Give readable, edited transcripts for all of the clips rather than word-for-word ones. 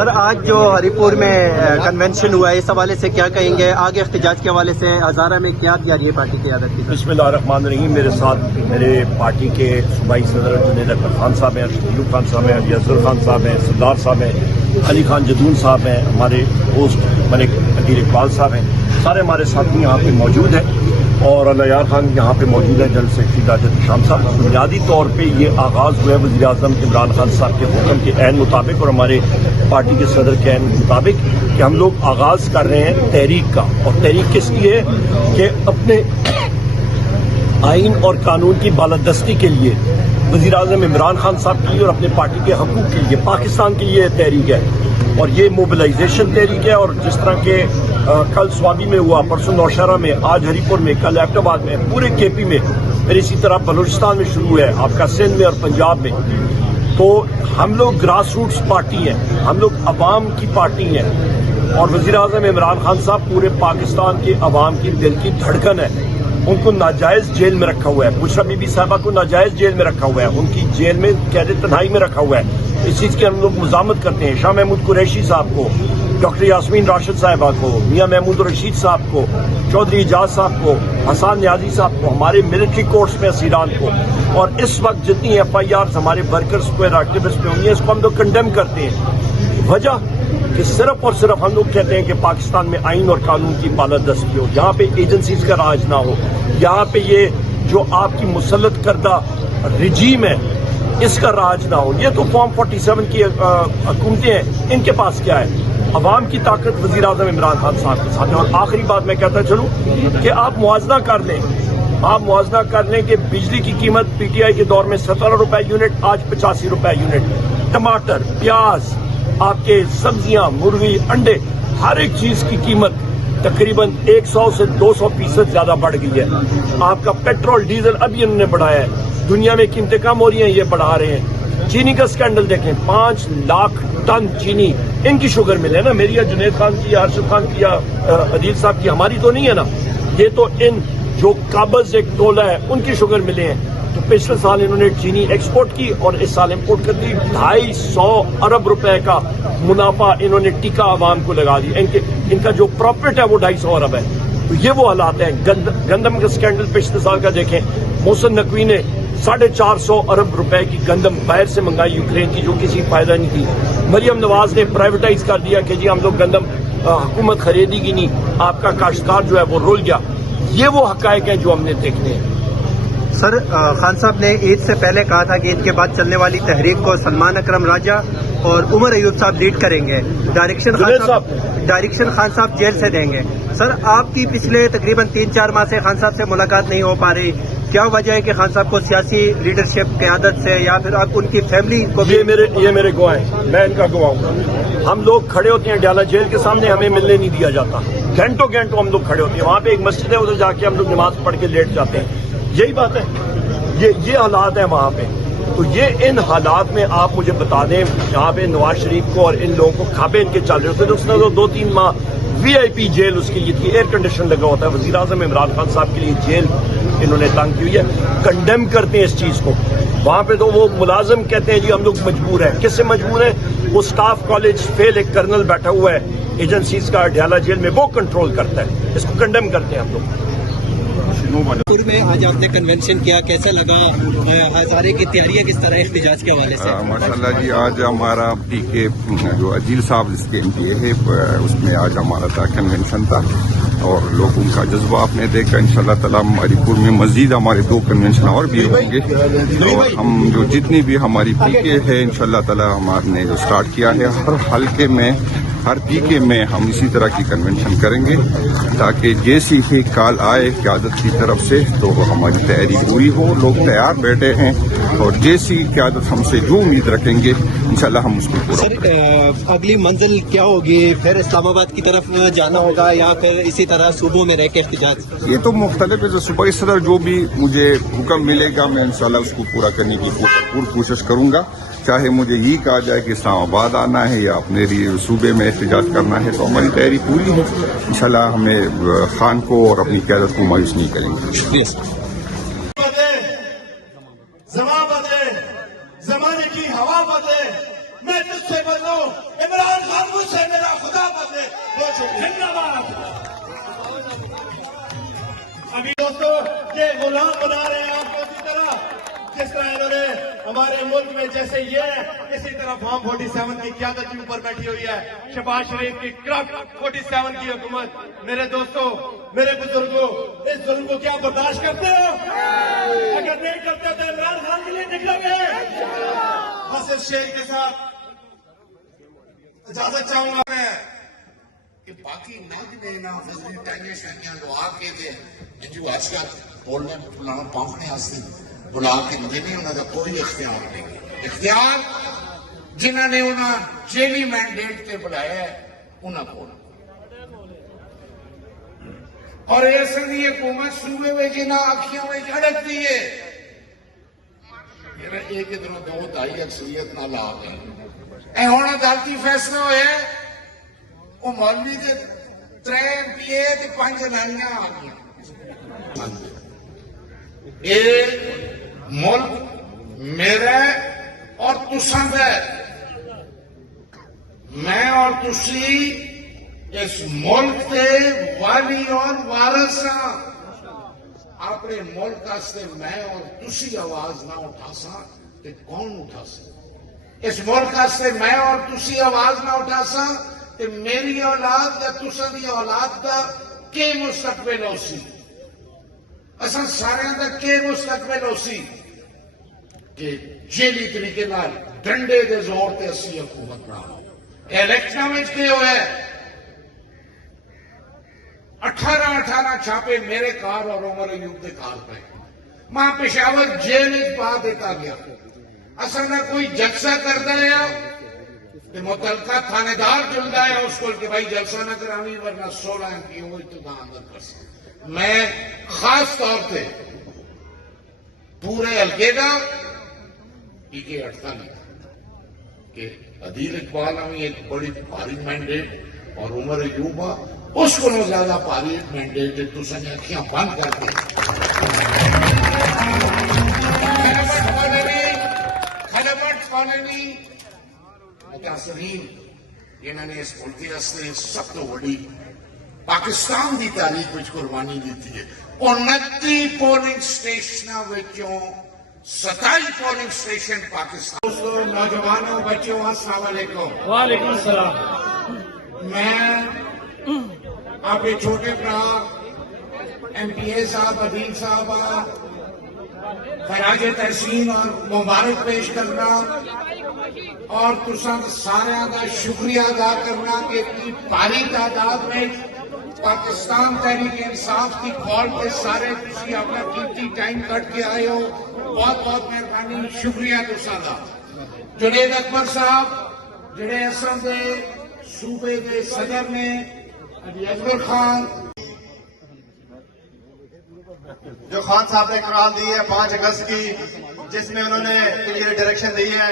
سر آج جو ہری پور میں کنونشن ہوا ہے اس حوالے سے کیا کہیں گے؟ آگے احتجاج کے حوالے سے ہزارہ میں کیا جاری ہے پارٹی قیادت کی؟ بسم اللہ الرحمن الرحیم۔ میرے ساتھ میرے پارٹی کے صوبائی صدر جنید اکبر خان صاحب ہیں، ایوب خان صاحب ہیں، علی اصغر خان صاحب ہیں، سردار صاحب ہیں، علی خان جدون صاحب ہیں، ہمارے ہوسٹ ملک عدیر اقبال صاحب ہیں، سارے ہمارے ساتھی یہاں پہ موجود ہیں اور اللہ یار خان یہاں پہ موجود ہیں، جنرل سیکرٹری راجد شام صاحب۔ بنیادی طور پہ یہ آغاز ہوا ہے وزیر اعظم عمران خان صاحب کے حکم کے عین مطابق اور ہمارے پارٹی کے صدر کے عین مطابق کہ ہم لوگ آغاز کر رہے ہیں تحریک کا۔ اور تحریک کس کی ہے کہ اپنے آئین اور قانون کی بالادستی کے لیے، وزیر اعظم عمران خان صاحب کی اور اپنے پارٹی کے حقوق کے لیے، پاکستان کے لیے تحریک ہے اور یہ موبلائزیشن تحریک ہے۔ اور جس طرح کے کل سوابی میں ہوا، پرسوں نوشہرہ میں، آج ہری پور میں، کل ایبٹ آباد میں، پورے کے پی میں، پھر اسی طرح بلوچستان میں شروع ہے، آپ کا سندھ میں اور پنجاب میں۔ تو ہم لوگ گراس روٹس پارٹی ہیں، ہم لوگ عوام کی پارٹی ہیں اور وزیر اعظم عمران خان صاحب پورے پاکستان کے عوام کی دل کی دھڑکن ہے۔ ان کو ناجائز جیل میں رکھا ہوا ہے، بشرا بی بی صاحبہ کو ناجائز جیل میں رکھا ہوا ہے، ان کی جیل میں قید تنہائی میں رکھا ہوا ہے۔ اس چیز کی ہم لوگ مزاحمت کرتے ہیں۔ شاہ محمود قریشی صاحب کو، ڈاکٹر یاسمین راشد صاحبہ کو، میاں محمود رشید صاحب کو، چودھری اعجاز صاحب کو، حسان نیازی صاحب کو، ہمارے ملٹری کورٹس میں اسیران کو، اور اس وقت جتنی ایف آئی آر ہمارے ورکرز کو اور ایکٹیوسٹ پہ ہوئی ہیں، اس کو ہم لوگ کنڈیم کرتے ہیں۔ وجہ کہ صرف اور صرف ہم لوگ کہتے ہیں کہ پاکستان میں آئین اور قانون کی بالادستی ہو، یہاں پہ ایجنسیز کا راج نہ ہو، یہاں پہ یہ جو آپ کی مسلط کردہ رجیم ہے اس کا راج نہ ہو۔ یہ تو فارم 47 کی حکومتیں ہیں، ان کے پاس کیا ہے؟ عوام کی طاقت وزیر اعظم عمران خان صاحب کے ساتھ ہے۔ اور آخری بات میں کہتا چلوں کہ آپ موازنہ کر لیں، کہ بجلی کی قیمت پی ٹی آئی کے دور میں 17 روپے یونٹ، آج 85 روپے یونٹ۔ ٹماٹر، پیاز، آپ کے سبزیاں، مرغی، انڈے، ہر ایک چیز کی قیمت تقریباً 100 سے 200% زیادہ بڑھ گئی ہے۔ آپ کا پیٹرول ڈیزل ابھی انہوں نے بڑھایا ہے، دنیا میں قیمتیں کم ہو رہی ہیں، یہ بڑھا رہے ہیں۔ چینی کا سکینڈل دیکھیں، 5 لاکھ ٹن چینی ان کی شوگر مل ہے نا، میری یا جنید خان کی یا ارشد خان کی یا عدیل صاحب کی، ہماری تو نہیں ہے نا۔ یہ تو ان جو قابض ایک ٹولہ ہے ان کی شوگر ملے ہیں۔ تو پچھلے سال انہوں نے چینی ایکسپورٹ کی اور اس سال امپورٹ کر دی۔ 250 ارب روپے کا منافع انہوں نے ٹیکا عوام کو لگا دی۔ ان کا جو پروفٹ ہے وہ 250 ارب ہے۔ تو یہ وہ حالات ہیں۔ گندم کا سکینڈل پچھلے سال کا دیکھیں، محسن نقوی نے 450 ارب روپے کی گندم باہر سے منگائی یوکرین کی، جو کسی فائدہ نہیں تھی۔ مریم نواز نے پرائیویٹائز کر دیا کہ جی ہم لوگ گندم حکومت خریدی گی نہیں، آپ کا کاشتکار جو ہے وہ رول گیا۔ یہ وہ حقائق ہیں جو ہم نے دیکھنے ہیں۔ سر خان صاحب نے عید سے پہلے کہا تھا کہ عید کے بعد چلنے والی تحریک کو سلمان اکرم راجہ اور عمر ایوب صاحب لیڈ کریں گے، ڈائریکشن خان صاحب جیل سے دیں گے۔ سر آپ کی پچھلے تقریباً 3-4 ماہ سے خان صاحب سے ملاقات نہیں ہو پا رہی، کیا وجہ ہے کہ خان صاحب کو سیاسی لیڈرشپ قیادت سے یا پھر آپ ان کی فیملی کو؟ یہ میرے گواہ ہیں، میں ان کا گواہ ہوں۔ ہم لوگ کھڑے ہوتے ہیں ڈیالہ جیل کے سامنے، ہمیں ملنے نہیں دیا جاتا، گھنٹوں ہم لوگ کھڑے ہوتے ہیں۔ وہاں پہ ایک مسجد ہے، ادھر جا کے ہم لوگ نماز پڑھ کے لیٹ جاتے ہیں۔ یہی بات ہے، یہ حالات ہیں وہاں پہ۔ تو یہ ان حالات میں آپ مجھے بتا دیں، یہاں پہ نواز شریف کو اور ان لوگوں کو کھابے ان کے چل رہے ہوتے ہیں۔ اس نے تو 2-3 ماہ وی آئی پی جیل اس کے لیے تھی، ایئر کنڈیشن لگا ہوتا ہے۔ وزیر اعظم عمران خان صاحب کے لیے جیل انہوں نے تنگ کی ہوئی ہے، کنڈیم کرتے ہیں اس چیز کو۔ وہاں پہ تو وہ ملازم کہتے ہیں جی ہم لوگ مجبور ہیں۔ کس سے مجبور ہیں؟ وہ اسٹاف کالج فیل ایک کرنل بیٹھا ہوا ہے ایجنسیز کا ڈیالہ جیل میں، وہ کنٹرول کرتا ہے، اس کو کنڈیم کرتے ہیں ہم لوگ۔ پور میں آج آپ نے کنونشن کیا، کیسا لگا؟ ہزارے کی تیاریاں کس طرح احتجاج کے حوالے سے؟ ماشاء اللہ جی، آج ہمارا پی کے جو عدیل صاحب اس کے ایم پی اے ہے، اس میں آج ہمارا تھا کنونشن تھا اور لوگوں کا جذبہ آپ نے دیکھا۔ انشاءاللہ تعالیٰ ہری پور میں مزید ہمارے 2 کنونشن اور بھی ہوں گے اور ہم جو جتنی بھی ہماری پی کے ہے انشاءاللہ تعالیٰ ہم نے جو اسٹارٹ کیا ہے، ہر حلقے میں ہر پی کے میں ہم اسی طرح کی کنونشن کریں گے تاکہ جیسی ہی کال آئے قیادت کی طرف سے تو ہماری تیاری پوری ہو۔ لوگ تیار بیٹھے ہیں اور جیسی قیادت ہم سے جو امید رکھیں گے انشاءاللہ ہم اس کو پورا کریں گے۔ سر اگلی منزل کیا ہوگی؟ پھر اسلام آباد کی طرف جانا ہوگا یا پھر اسی طرح صوبوں میں رہ کے احتجاج؟ یہ تو مختلف ہے، صوبائی صدر جو بھی مجھے حکم ملے گا میں انشاءاللہ اس کو پورا کرنے کی پور کوشش کروں گا۔ چاہے مجھے یہ کہا جائے کہ اسلام آباد آنا ہے یا اپنے صوبے میں احتجاج کرنا ہے تو ہماری تیاری پوری ہے۔ انشاءاللہ ہمیں خان کو اور اپنی قیادت کو مایوس نہیں کریں گے۔ شکریہ۔ زمانے کی ہوا بدلے، میں تجھ سے بدلوں عمران خان۔ بہت شکریہ. زندہ باد. ابھی دوستوں یہ غلام بنا رہے ہیں آپ کو اسی طرح جس طرح انہوں نے ہمارے ملک میں جیسے یہ ہے اسی طرح فارم 47 کی قیادت کے اوپر بیٹھی ہوئی ہے شہباز شریف کی کرپٹ 47 کی حکومت. میرے دوستوں میرے بزرگوں اس ظلم کو کیا برداشت کرتے ہو؟ اگر نہیں کرتے تو عمران خان کے لیے نکلو گے. حسن شیخ کے ساتھ اجازت چاہوں گا میں کہ باقی نہ نا فضلی ٹائنگے شہنیاں لو آ کے دے جو آج کا بولنے بلانا پانکنے آستے بلا کے نہیں انہوں نے کوئی اختیار نہیں. اختیار جنہوں نے انہوں جیلی مینڈیٹ کے بلایا ہے انہوں کو اور ایسے بھی حکومت صوبے میں جنہ آنکھیوں میں جھڑک دی ہے ایک ادھر دو دائی اکثریت نہ لا گئے اے ہونا عدالتی فیصلہ ہویا ہے وہ مولوی دے 3 MP تے 5 لائیاں آ گیا. یہ ملک میرا اور تساں دا میں اور تسی اس ملک کے والی اور وارث ہاں. اپنے ملک واسطے میں اور تسی آواز نہ اٹھا سا تے کون اٹھا سا؟ اس ملک واسطے میں اور تسی آواز نہ اٹھا سا تے میری اولاد یا تساں دی اولاد دا کی مستقبل ہو سی؟ اساں سارے دا کی مستقبل ہو سی کہ جیلی طریقے نال ڈنڈے دے زور تے اسی حکومت بنا. الیکشن وچ کی ہوئے 18 چھاپے میرے کار اور عمر ایوب دے کار پہ ماں پشاور جیل وچ پا دیتا گیا. اصل میں کوئی جلسہ کرتا ہے کہ متعلقہ تھانے دار چلتا ہے اس کو کہ بھائی جلسہ نہ کرانی ورنہ 16 MP وہ ابتدا اندر کر سکتے. میں خاص طور پہ پورے حلقے کا یہ اٹھتا نہیں کہ عدیل اقبال ہمیں ایک بڑی بھاری مینڈیٹ اور عمر ایوبا اس کو نہ زیادہ بھاری مینڈیٹ ہے تو سن اکھیاں بند کر کے خلبٹ کالونی متاثرین جنہوں نے اس ملک کے سب تو بڑی پاکستان کی تاریخ میں قربانی دیتی ہے. 29 پولنگ اسٹیشنوں 27 پولنگ اسٹیشن پاکستان. دوستوں نوجوانوں بچوں السلام علیکم. وعلیکم السلام. میں آپ کے چھوٹے برا MP صاحب عدیل صاحب خراج تحسین اور مبارک پیش کرنا اور تساں سارے کا شکریہ ادا کرنا کہ اتنی بھاری تعداد میں پاکستان تحریک انصاف کی کال پہ سارے تسی اپنا قیمتی ٹائم کٹ کے آئے ہو. بہت بہت مہربانی شکریہ تساں دا. جنید اکبر صاحب جڑے اصل دے صوبے دے صدر نے علی اکبر خان جو خان صاحب نے قرار دی ہے 5 اگست کی جس میں انہوں نے کلیئر ڈائریکشن دی ہے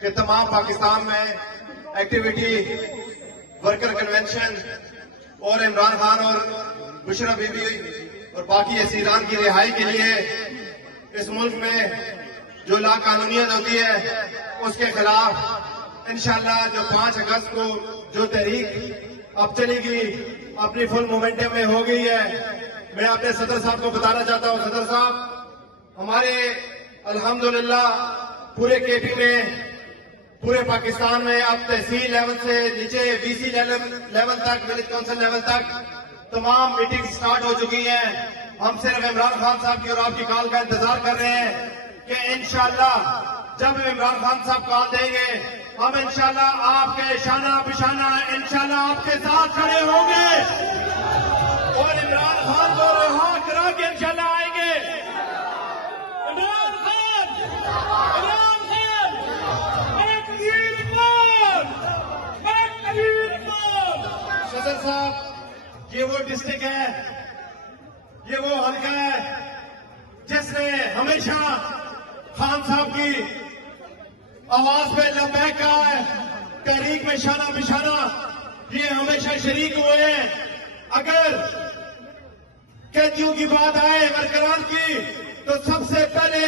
کہ تمام پاکستان میں ایکٹیویٹی ورکر کنونشن اور عمران خان اور بشرا بی بی اور باقی اسیران کی رہائی کے لیے اس ملک میں جو لا قانونیت ہوتی ہے اس کے خلاف انشاءاللہ جو 5 اگست کو جو تحریک اب چلے گی اپنی فل مومنٹم میں ہو گئی ہے. میں اپنے صدر صاحب کو بتانا چاہتا ہوں صدر صاحب ہمارے الحمدللہ پورے KP میں پورے پاکستان میں اب تحصیل لیول سے نیچے BC لیول تک ولیج کونسل لیول تک تمام میٹنگ سٹارٹ ہو چکی ہیں. ہم صرف عمران خان صاحب کی اور آپ کی کال کا انتظار کر رہے ہیں کہ انشاءاللہ جب عمران خان صاحب کال دیں گے ہم انشاءاللہ آپ کے شانہ بشانہ انشاءاللہ آپ کے ساتھ کھڑے ہوں گے اور عمران خان کو رہا کرا کے انشاءاللہ آئیں گے. عمران خان صدر صاحب یہ وہ ڈسٹرکٹ ہے یہ وہ حلقہ ہے جس نے ہمیشہ خان صاحب کی آواز پہ لبیک کہا ہے. تحریک میں شانہ بشانہ یہ ہمیشہ شریک ہوئے ہیں. اگر قیدیوں کی بات آئے ورکران کی تو سب سے پہلے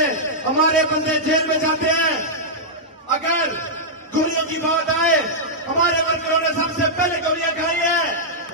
ہمارے بندے جیل میں جاتے ہیں. اگر گولیوں کی بات آئے ہمارے ورکروں نے سب سے پہلے گولیاں کھائی ہیں.